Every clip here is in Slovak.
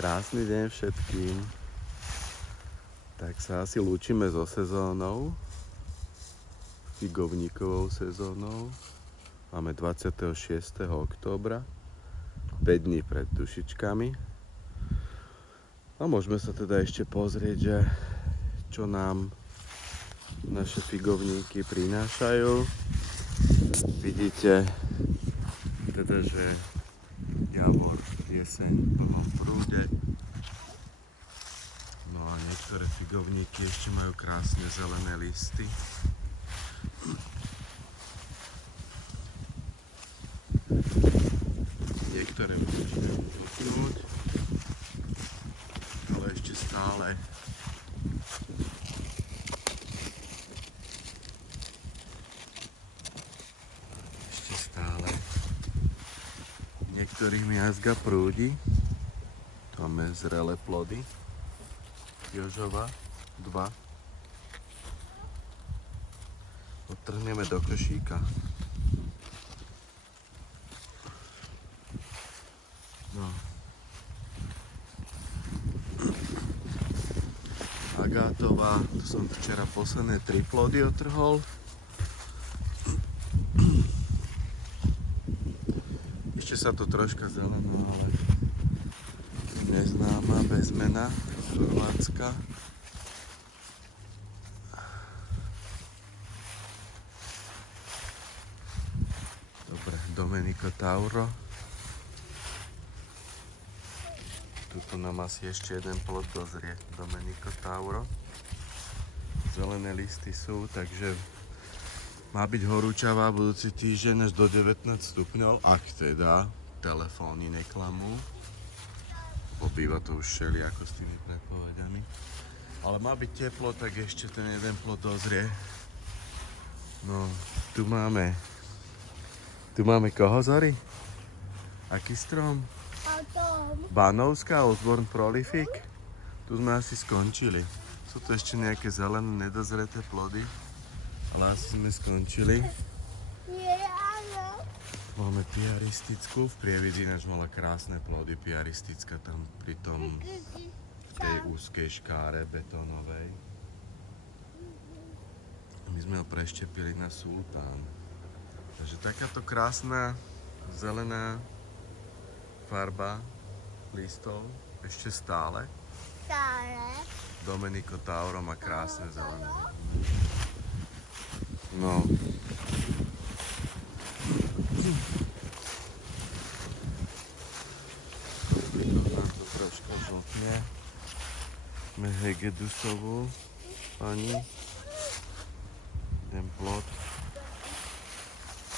Krásny deň všetkým. Tak sa asi lúčime so sezónou, figovníkovou sezónou. Máme 26. októbra, 5 dní pred dušičkami. A môžeme sa teda ešte pozrieť, že čo nám naše figovníky prinášajú. Vidíte teda, že javor, jeseň v plnom prúde. No a niektoré figovníky ešte majú krásne zelené listy. Niektoré môžeme dotknúť, ale ešte stále niektorých miazga prúdi. Tu máme zrelé plody. Jožova 2. Odtrhneme do košíka. No. Agátová, tu som včera posledné 3 plody odtrhol. Ešte sa to troška zelená, ale neznáma, bez mena, Chorvátska. Dobre, Domenico Tauro. Tuto nám asi ešte jeden plod dozrie, Domenico Tauro. Zelené listy sú, takže má byť horúčavá budúci týždeň až do 19 stupňov, ak teda telefóny neklamú. Obýva to už všelijako s tými predpovediami. Ale má byť teplo, tak ešte ten jeden plod dozrie. No, tu máme koho, Zori? Aký strom? Banovská, Osborne Prolific. Tu sme asi skončili. Sú tu ešte nejaké zelené, nedozreté plody. Ale asi sme skončili. Máme piaristickú. V Prievidzi ináč mala krásne plody. Piaristická tam pri tom, v tej úzkej škáre betónovej. My sme ho preštepili na sultán. Takže takáto krásna zelená farba listov. Ešte stále. Domenico Tauro má krásne zelené. No. Nám to troška žltne. Máme hegedusovú pani. Jeden plod.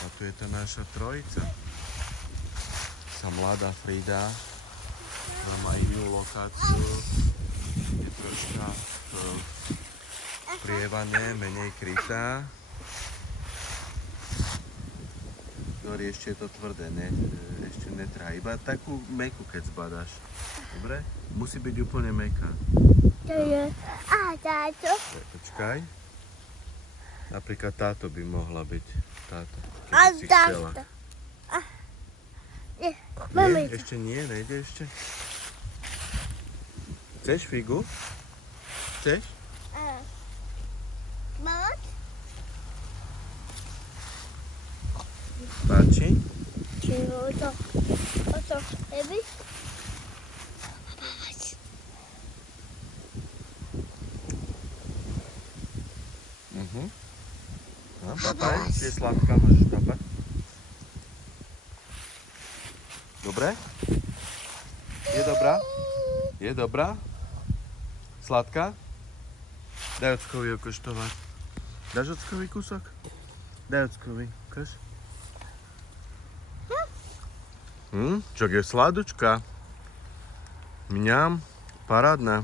A tu je tá naša trojica. Sa mladá Frida. Má inú lokáciu. Je troška prievané, menej krytá. Dori, ešte je to tvrdé, ne? Ešte netrhá. Iba takú mäkkú, keď zbadáš. Dobre? Musí byť úplne mäkká. To je. A táto? Počkaj. Napríklad táto by mohla byť. Táto. A táto. Nie, ešte nie, nejde ešte. Chceš figu? Chceš? Mať? Páči? Čiže o to, Ebi? No, papaj, je sladká, môžeš papať. Dobre? Je dobrá? Je dobrá? Sladká? Daj ockovi okoštovať. Dáš ockovi kúsok? Daj ockovi, ukáž. Čak je sladučka. Mňam, parádna.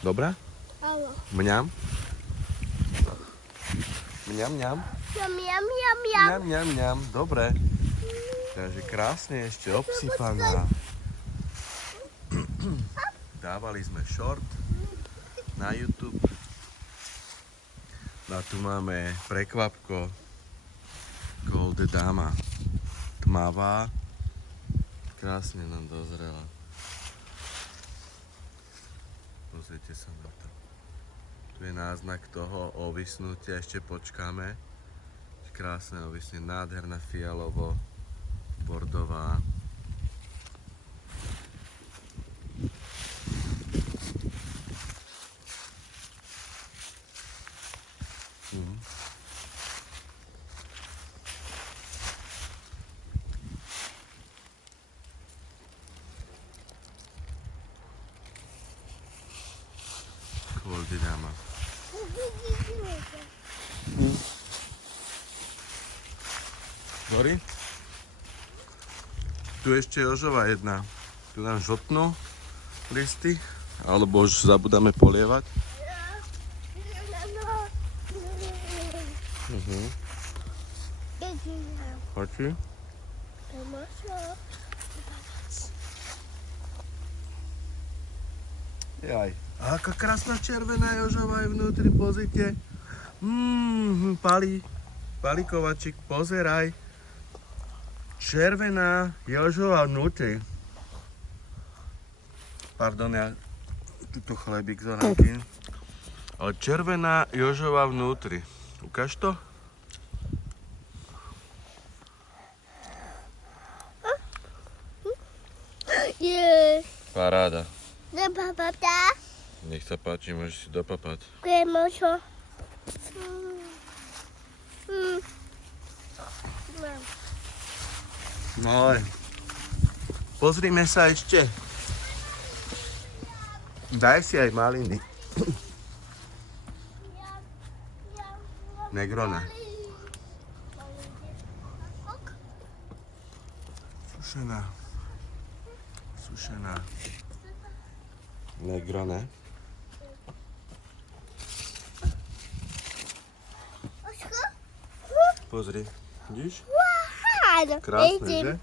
Dobrá? Áno. Mňam. Mňam, mňam. Mňam, mňam, mňam. Dobre. Takže krásne ešte obsypaná. Dávali sme short na YouTube. A tu máme prekvapko Gold Dama. Tmavá. Krásne nám dozrela. Pozrite sa na to. Tu je náznak toho ovisnutia, ešte počkáme. Krásne ovisne, nádherná fialovo, bordová. Gold Dama. Horí? Tu ešte Jožová jedna. Tu nám žltnú listy, alebo už zabudáme polievať. Poči? Jaj. A aká krásna červená Jožová je vnútri, pozrite. Palí kovačík, pozeraj. Červená Jožová vnútri. Pardon, ja tuto chlebík z oranky. Ale červená Jožová vnútri. Ukáž to? Je. Paráda. Nepapatá. Nech sa páči, môžeš si dopapať. Kremočo. No ale pozrime sa ešte. Daj si aj maliny. Negrona. Sušená. Sušená. Negrona. Pozri. Vidíš? Krásne, že?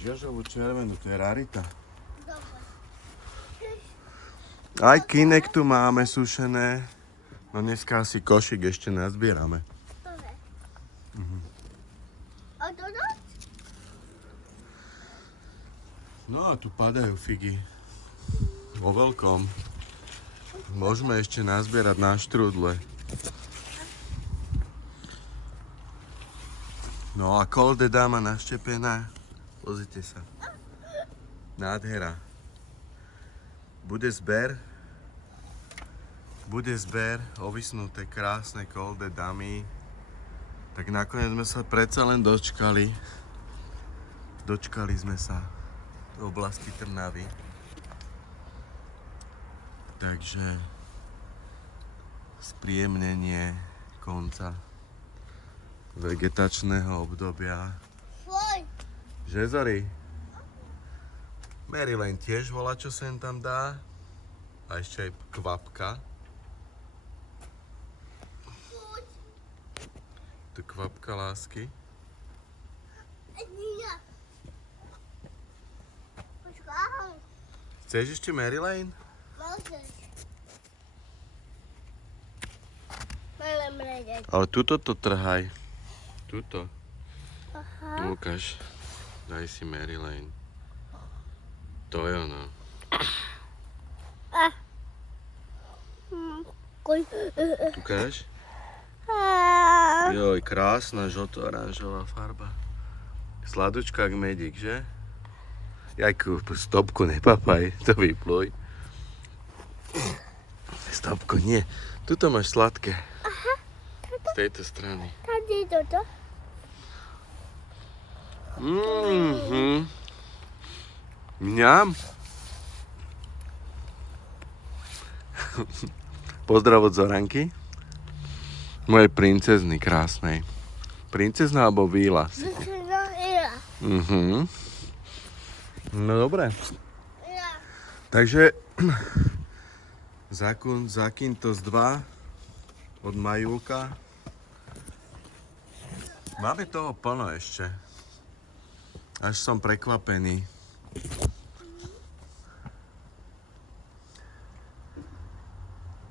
Jožovú červenú, to je rarita. Aj kinek tu máme sušené. No dneska asi košík ešte nazbierame. A toto? No a tu padajú figy. Vo veľkom. Môžeme ešte nazbierať na štrúdle. No a Gold Dama naštepená. Pozrite sa. Nádhera. Bude zber, ovisnuté krásne Gold Damy. Tak nakoniec sme sa predsa len dočkali. Dočkali sme sa v oblasti Trnavy. Takže spríjemnenie konca vegetačného obdobia. Tvoj. Že, Zori? Mary len tiež volá, čo sem tam dá. A ešte aj kvapka. Tu kvapka lásky. Nie. Počkaj. Chceš ešte Mary Lane? Môžeš. Malé mledec. Ale tuto to trhaj. Tuto. Aha. Ukáž. Daj si Mary Lane. To je ono. Ukáž? Joj, krásna žlto-oranžová farba. Sladučka jak medík, že? Jakú stopku nepapaj, to vypluj. Stopku nie. Tuto máš sladké. Z tejto strany. Tady toto. Mňam. Pozdrav od Zoranky. Mojej princezny krásnej. Princezna alebo víla? Zuzina Ira. No dobre. Ira. Takže Zakynthos 2 od Majulka. Máme toho plno ešte. Až som prekvapený.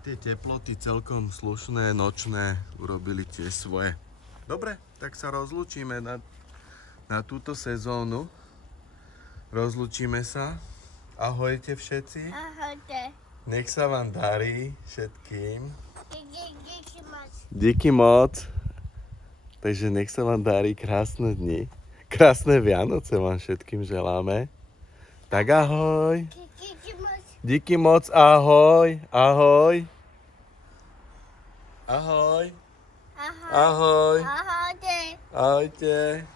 tie teploty celkom slušné, nočné, urobili tiež svoje. Dobre, tak sa rozlúčime na túto sezónu. Rozlúčime sa. Ahojte všetci. Ahojte. Nech sa vám darí všetkým. Díky moc. Díky moc. Takže nech sa vám darí krásne dni. Krásne Vianoce vám všetkým želáme. Tak ahoj. Díky moc. Díky moc, ahoj. Ahoj. Ahoj. Ahoj. Ahoj. Ahojte. Ahojte.